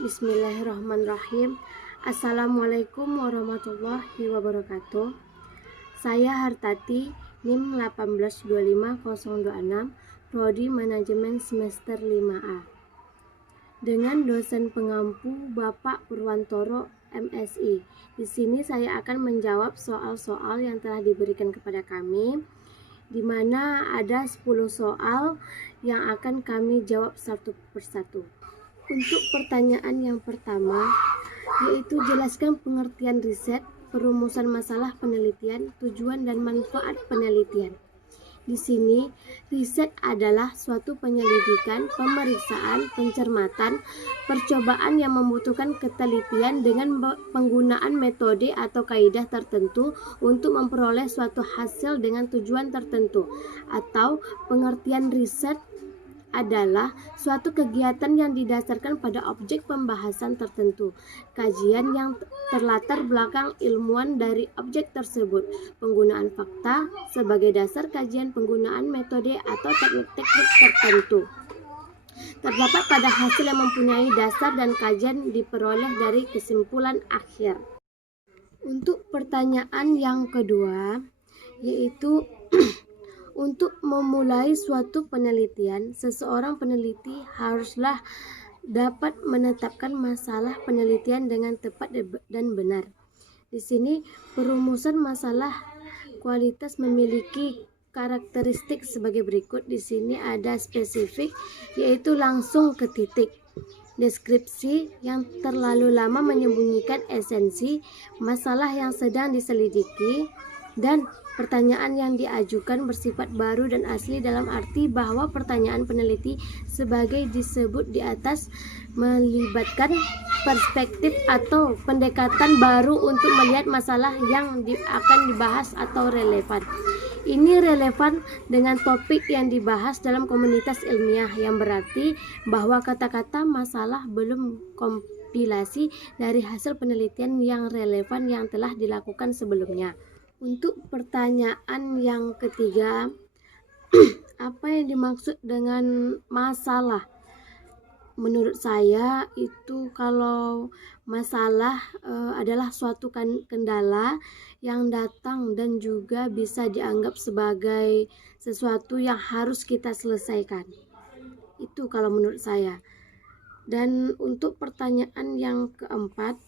Bismillahirrahmanirrahim. Assalamualaikum warahmatullahi wabarakatuh. Saya Hartati, NIM 1825026, Prodi Manajemen Semester 5A. Dengan dosen pengampu Bapak Purwantoro, MSI. Di sini saya akan menjawab soal-soal yang telah diberikan kepada kami, di mana ada 10 soal yang akan kami jawab satu persatu. Untuk pertanyaan yang pertama, yaitu jelaskan pengertian riset, perumusan masalah penelitian, tujuan dan manfaat penelitian. Di sini, riset adalah suatu penyelidikan, pemeriksaan, pencermatan, percobaan yang membutuhkan ketelitian dengan penggunaan metode atau kaidah tertentu untuk memperoleh suatu hasil dengan tujuan tertentu. Atau pengertian riset adalah suatu kegiatan yang didasarkan pada objek pembahasan tertentu, kajian yang terlatar belakang ilmuwan dari objek tersebut, penggunaan fakta sebagai dasar kajian, penggunaan metode atau teknik-teknik tertentu. Terdapat pada hasil yang mempunyai dasar dan kajian diperoleh dari kesimpulan akhir. Untuk pertanyaan yang kedua, yaitu untuk memulai suatu penelitian, seseorang peneliti haruslah dapat menetapkan masalah penelitian dengan tepat dan benar. Di sini perumusan masalah kualitas memiliki karakteristik sebagai berikut. Di sini ada spesifik, yaitu langsung ke titik. Deskripsi yang terlalu lama menyembunyikan esensi masalah yang sedang diselidiki, dan pertanyaan yang diajukan bersifat baru dan asli dalam arti bahwa pertanyaan peneliti sebagai disebut di atas melibatkan perspektif atau pendekatan baru untuk melihat masalah yang akan dibahas atau relevan. Ini relevan dengan topik yang dibahas dalam komunitas ilmiah, yang berarti bahwa kata-kata masalah belum kompilasi dari hasil penelitian yang relevan yang telah dilakukan sebelumnya. Untuk pertanyaan yang ketiga, apa yang dimaksud dengan masalah? Menurut saya itu kalau masalah adalah suatu kendala yang datang dan juga bisa dianggap sebagai sesuatu yang harus kita selesaikan. Itu kalau menurut saya. Dan untuk pertanyaan yang keempat,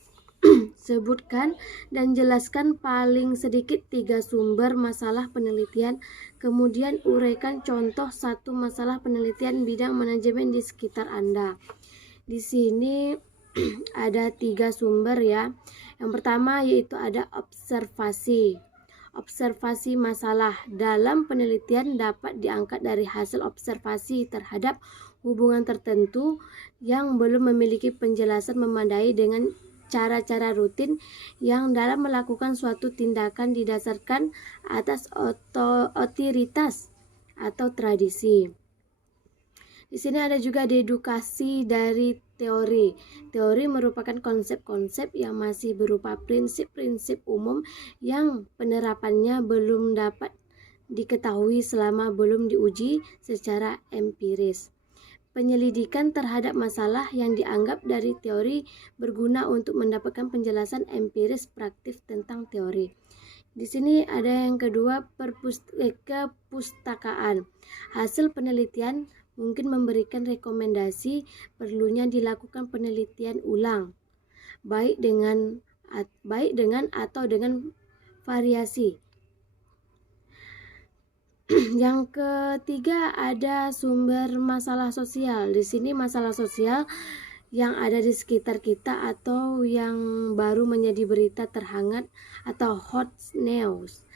sebutkan dan jelaskan paling sedikit 3 sumber masalah penelitian, kemudian uraikan contoh satu masalah penelitian bidang manajemen di sekitar Anda. Di sini ada 3 sumber ya. Yang pertama yaitu ada observasi. Observasi masalah dalam penelitian dapat diangkat dari hasil observasi terhadap hubungan tertentu yang belum memiliki penjelasan memadai dengan cara-cara rutin yang dalam melakukan suatu tindakan didasarkan atas otoritas atau tradisi. Di sini ada juga dedukasi dari teori. Teori merupakan konsep-konsep yang masih berupa prinsip-prinsip umum yang penerapannya belum dapat diketahui selama belum diuji secara empiris. Penyelidikan terhadap masalah yang dianggap dari teori berguna untuk mendapatkan penjelasan empiris praktif tentang teori. Di sini ada yang kedua, kepustakaan. Hasil penelitian mungkin memberikan rekomendasi perlunya dilakukan penelitian ulang, baik dengan atau dengan variasi. Yang ketiga ada sumber masalah sosial. Di sini masalah sosial yang ada di sekitar kita atau yang baru menjadi berita terhangat atau hot news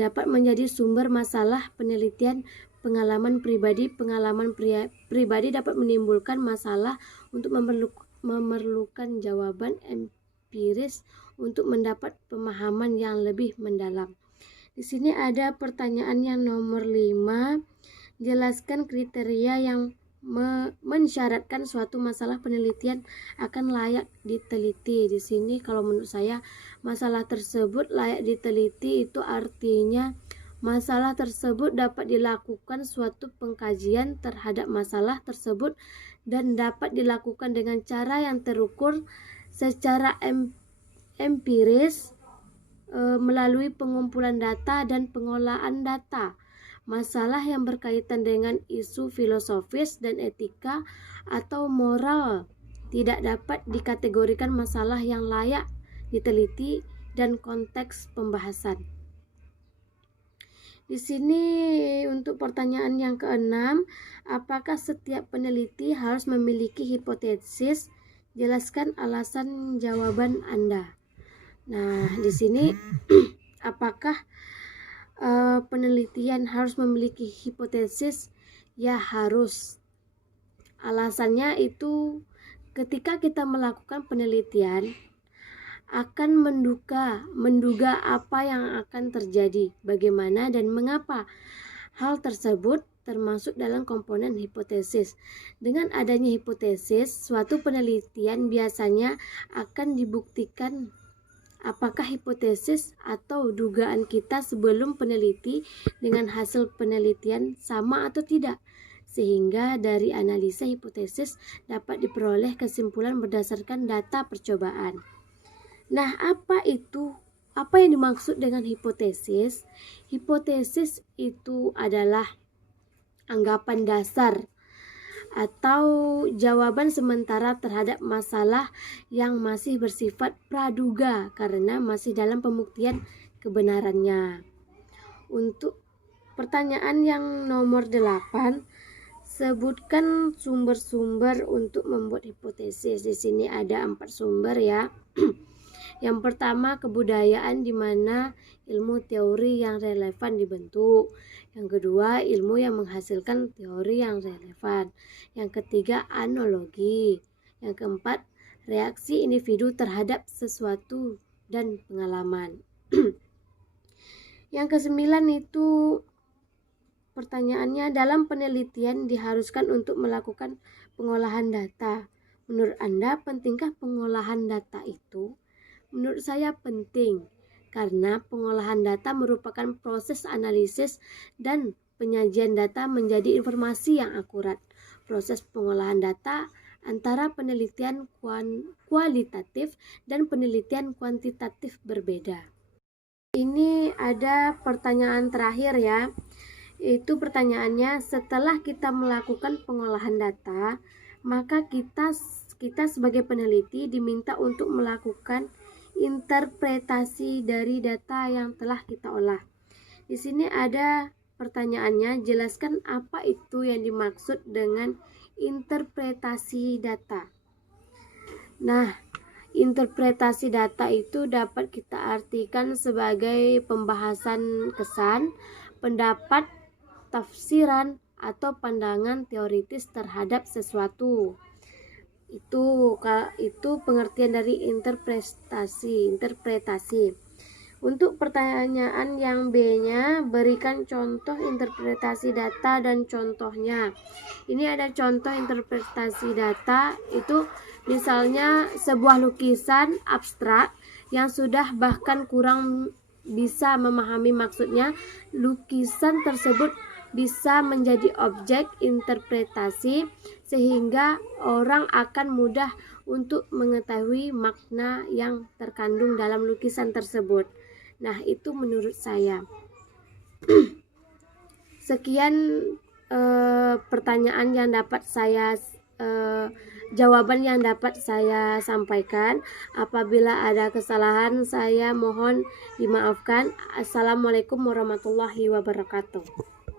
dapat menjadi sumber masalah penelitian. Pengalaman pribadi dapat menimbulkan masalah untuk memerlukan jawaban empiris untuk mendapat pemahaman yang lebih mendalam. Di sini ada pertanyaan yang nomor 5. Jelaskan kriteria yang mensyaratkan suatu masalah penelitian akan layak diteliti. Di sini kalau menurut saya masalah tersebut layak diteliti itu artinya masalah tersebut dapat dilakukan suatu pengkajian terhadap masalah tersebut dan dapat dilakukan dengan cara yang terukur secara empiris melalui pengumpulan data dan pengolahan data. Masalah yang berkaitan dengan isu filosofis dan etika atau moral tidak dapat dikategorikan masalah yang layak diteliti dan konteks pembahasan. Di sini untuk pertanyaan yang keenam, apakah setiap peneliti harus memiliki hipotesis? Jelaskan alasan jawaban Anda. Nah, di sini apakah penelitian harus memiliki hipotesis? Ya, harus. Alasannya itu ketika kita melakukan penelitian akan menduga apa yang akan terjadi, bagaimana dan mengapa hal tersebut termasuk dalam komponen hipotesis. Dengan adanya hipotesis, suatu penelitian biasanya akan dibuktikan apakah hipotesis atau dugaan kita sebelum peneliti dengan hasil penelitian sama atau tidak, sehingga dari analisa hipotesis dapat diperoleh kesimpulan berdasarkan data percobaan. Nah, apa yang dimaksud dengan hipotesis? Hipotesis itu adalah anggapan dasar atau jawaban sementara terhadap masalah yang masih bersifat praduga karena masih dalam pembuktian kebenarannya. Untuk pertanyaan yang nomor 8, sebutkan sumber-sumber untuk membuat hipotesis. Di sini ada 4 sumber ya. Yang pertama, kebudayaan di mana ilmu teori yang relevan dibentuk. Yang kedua, ilmu yang menghasilkan teori yang relevan. Yang ketiga, analogi. Yang keempat, reaksi individu terhadap sesuatu dan pengalaman. Yang kesembilan itu pertanyaannya, dalam penelitian diharuskan untuk melakukan pengolahan data. Menurut Anda, pentingkah pengolahan data itu? Menurut saya penting, karena pengolahan data merupakan proses analisis dan penyajian data menjadi informasi yang akurat. Proses pengolahan data antara penelitian kualitatif dan penelitian kuantitatif berbeda. Ini ada pertanyaan terakhir ya. Itu pertanyaannya, setelah kita melakukan pengolahan data, maka kita sebagai peneliti diminta untuk melakukan interpretasi dari data yang telah kita olah. Di sini ada pertanyaannya, jelaskan apa itu yang dimaksud dengan interpretasi data. Nah, interpretasi data itu dapat kita artikan sebagai pembahasan kesan, pendapat, tafsiran, atau pandangan teoritis terhadap sesuatu. Itu pengertian dari interpretasi. Untuk pertanyaan yang B-nya, berikan contoh interpretasi data dan contohnya. Ini ada contoh interpretasi data, itu misalnya sebuah lukisan abstrak yang sudah bahkan kurang bisa memahami maksudnya, lukisan tersebut bisa menjadi objek interpretasi sehingga orang akan mudah untuk mengetahui makna yang terkandung dalam lukisan tersebut. Nah, itu menurut saya. Sekian pertanyaan yang dapat saya jawaban yang dapat saya sampaikan. Apabila ada kesalahan, saya mohon dimaafkan. Assalamualaikum warahmatullahi wabarakatuh.